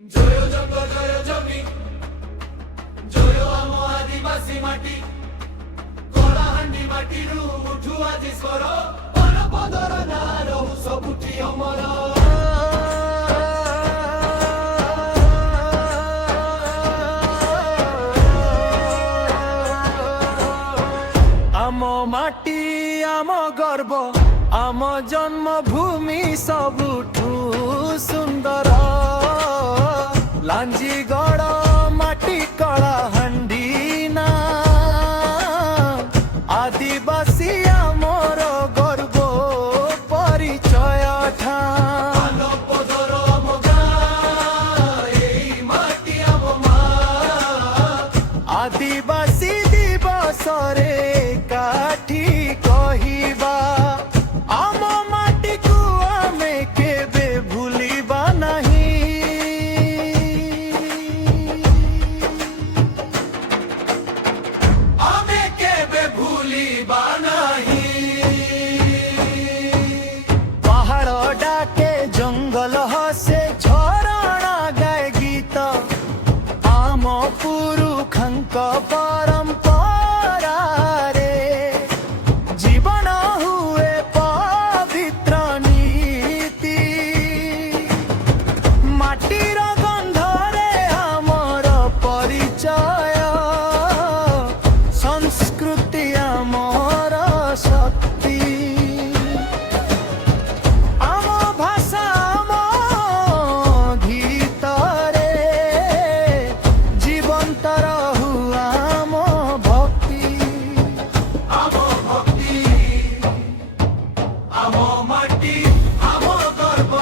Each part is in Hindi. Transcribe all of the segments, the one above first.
জয় জঙ্গ জয় জমি জয় আম আদিবাসী মাটি কলাহান্ডি মাটিরু উঠু আজি স্বর পদর না রহু সবুটি অমর आम माटी आम गर्व आम जन्मभूमि सबुठू सुंदर लांजीगड़ माटी कलाहांडी ना आदिवासी आमर गर्व परिचय ठा পদর আম গাঁ এই মাটি আম মা आदिवासी दिवस रे काठी कहिबा आम माटी को आमे केबे भूलिबा नहीं আমি কেবে ভুলিবা নাহি पहाड़ डाके जंगल हसे झरणा गाय गीत आम पुरुखंक परंपरा रे जीवन हुए पवित्र नीति माटीर गंधरे आमर परिचय संस्कृति आमर शक्ति आम भाषा आम गीतरे जीवंत रहु आम भक्ति আম ভক্তি আম মাটি আম গর্ব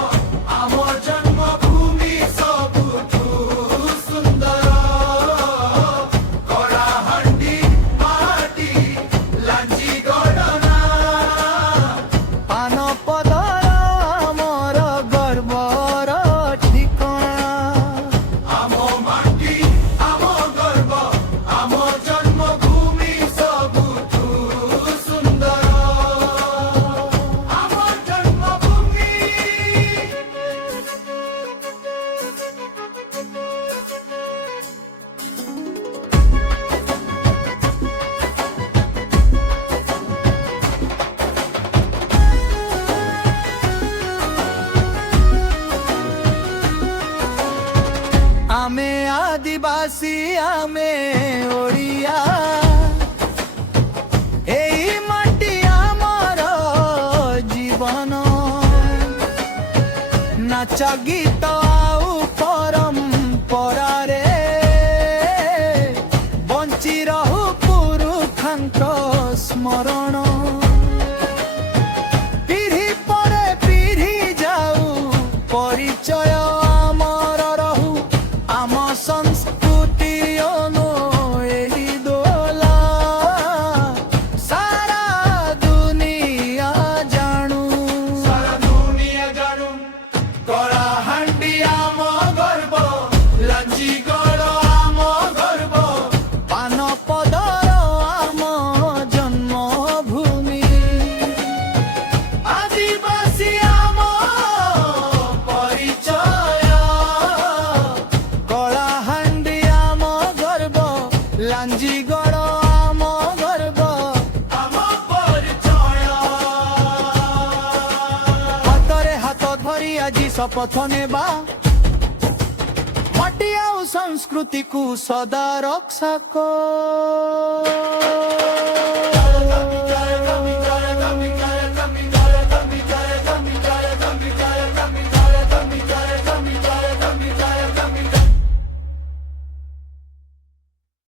আম জন্মভূমি সবুঠু সুন্দর কলাহান্ডি মাটি লাঞ্জিগড় না पान पदर आमर गर्वर ठिकଣା আম মাটি আম গর্ব আম জন্মভূমি সবুঠু সুন্দর আম জন্মভূমি आमे आदिवासी आमे ओडिया एई माटी आमर जीवन नाच गीत आउ परंपरा रे बंची रहु पुरुखांक स्मरण पीढ़ी परे पीढ़ी जाऊ परिचय आमर रहु आम संस्कृति अनु एही दोला सारा दुनिया जानू সারা দুনিয়া জানু কলাহান্ডি আম গর্ব লাঞ্জিগড় আম গর্ব पान पदर आम जन्मभूमि আদিবাসী আম পরিচয় कलाहांडी आम गर्व लांजीगड़ आम गर्व আম পরিচয় हातरे हाथ धरी आज शपथ नेबा माटी आउ संस्कृति को सदा रक्षा कर